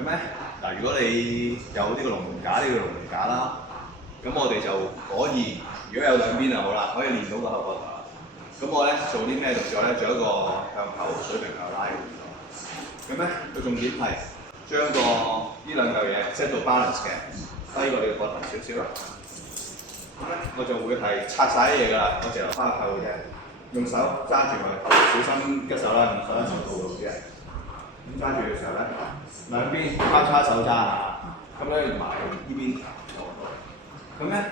咁咧嗱，如果你有呢個龍門架，呢個龍門架啦，咁我哋就可以，如果有兩邊就好啦，可以練到個後膊頭。咁我咧做啲咩動作咧？做一個向後水平向拉嘅動作。咁咧個重點係將呢兩嚿嘢 set 到 balance 嘅，低過你個膊頭少少啦。咁咧我就會係拆晒啲嘢㗎啦，我淨係翻扣嘅啫，用手揸住佢，小心吉手啦，用手一手套到啲人。咁揸住嘅時候咧，兩邊交叉手揸啊，咁咧埋呢邊。咁咧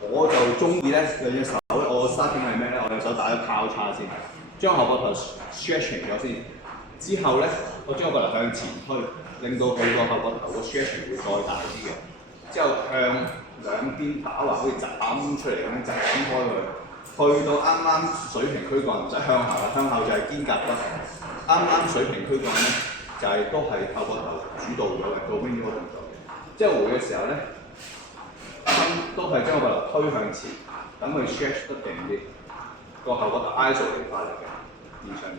我就中意咧兩隻手，我 starting 係咩咧？我兩手打咗交叉先，將後膊頭 stretching 咗先。之後咧，我將個膊頭向前推，令到佢個後膊頭個 stretching 會再大啲嘅。之後向兩邊打橫，好似斬出嚟咁樣斬開佢，去到啱啱水平軀幹，唔使向後啦，向後就係肩胛骨。啱啱水平軀幹咧，就係都係後膊頭主導咗嘅，做邊啲個動作嘅。之後回嘅時候咧，都係將個膊頭推向前，等佢 stretch 得勁啲，個後膊頭 isolate 翻嚟嘅，現場就。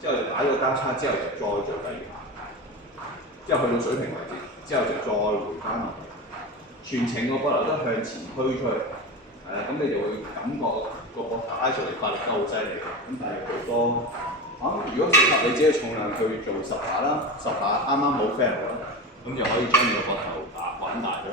之後就打咗交叉之後就再做第二下，之後去到水平位置，之後就再回翻落嚟，全程個膊頭都向前推出去，係啦，咁你就會感覺個膊頭 isolate 發力得好犀利嘅，咁但係好多如果適合你自己嘅重量去做10下啦，10下啱啱好 fair 啦，咁就可以將你個膊頭玩大咗。